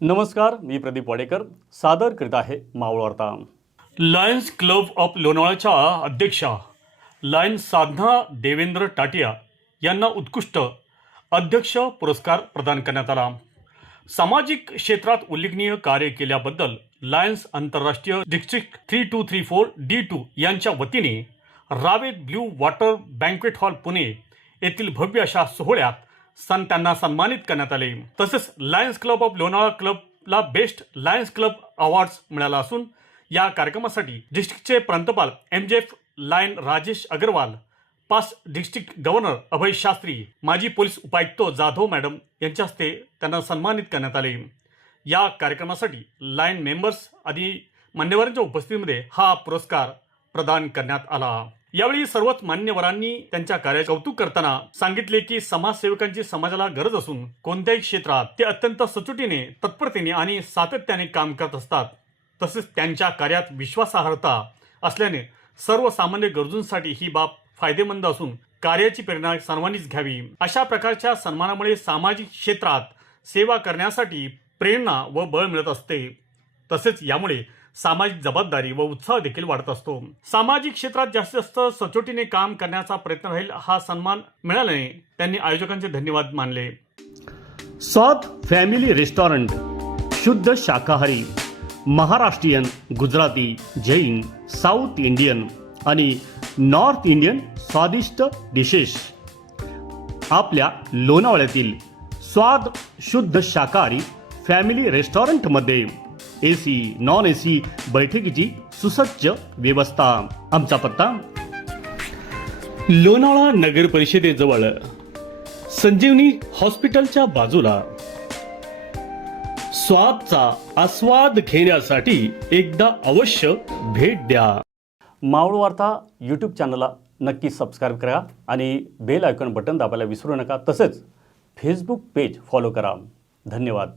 नमस्कार, मी प्रदीप वाडेकर सादर करीत आहे मावळ वार्ता। लायन्स क्लब ऑफ लोणावळ्याच्या अध्यक्षा लायन साधना देवेंद्र टाटिया यांना उत्कृष्ट अध्यक्ष पुरस्कार प्रदान करण्यात आला। सामाजिक क्षेत्रात उल्लेखनीय कार्य केल्याबद्दल लायन्स आंतरराष्ट्रीय डिस्ट्रिक्ट 3234 D2 यांच्या वतीने Ravet blue water banquet hall Pune येथील भव्य अशा सोहळ्यात त्यांना सन्मानित करण्यात आले। तसेच लायन्स क्लब ऑफ लोणावळा क्लबला बेस्ट लायन्स क्लब अवॉर्ड्स मिळाला असून या कार्यक्रमासाठी डिस्ट्रिक्टचे प्रांतपाल MJF Lion Rajesh Agarwal, past district governor Abhay Shastri, माजी पोलीस उपायुक्त जाधव मॅडम यांच्या हस्ते त्यांना सन्मानित करण्यात आले। या कार्यक्रमासाठी लायन मेंबर्स आदी मान्यवरांच्या उपस्थितीमध्ये हा पुरस्कार प्रदान करण्यात आला। यावेळी सर्वच मान्यवरांनी त्यांच्या कार्याचे कौतुक करताना सांगितले की समाजसेवकांची समाजाला गरज असून कोणत्याही क्षेत्रात ते अत्यंत सचोटीने, तत्परतेने आणि सातत्याने काम करत असतात। तसेच त्यांच्या कार्यात विश्वासार्हता असल्याने सर्वसामान्य गरजूंसाठी ही बाब फायदेमंद असून कार्याची प्रेरणा सर्वांनीच घ्यावी। अशा प्रकारच्या सन्मानामुळे सामाजिक क्षेत्रात सेवा करण्यासाठी प्रेरणा व बळ मिळत असते। तसेच यामुळे सामाजिक जबाबदारी व उत्साह देखील वाढत असतो। सामाजिक क्षेत्रात जास्तीत जास्त सचोटीने काम करण्याचा प्रयत्न राहील। हा सन्मान मिळाल्याने त्यांनी आयोजकांचे धन्यवाद मानले। स्वाद फॅमिली रेस्टॉरंट शुद्ध शाकाहारी, महाराष्ट्रीयन, गुजराती, जैन, साऊथ इंडियन आणि नॉर्थ इंडियन स्वादिष्ट डिशेस आपल्या लोणावळ्यातील स्वाद शुद्ध शाकाहारी फॅमिली रेस्टॉरंटमध्ये AC, नॉन AC बैठकीची सुसज्ज व्यवस्था। आमचा पत्ता लोणावळा नगर परिषदेजवळ संजीवनी हॉस्पिटलच्या बाजूला। स्वादचा आस्वाद घेण्यासाठी एकदा अवश्य भेट द्या। मावळ वार्ता YouTube चॅनलला नक्की सबस्क्राईब करा आणि बेल आयकॉन बटन दाबायला विसरू नका। तसेच फेसबुक पेज फॉलो करा। धन्यवाद।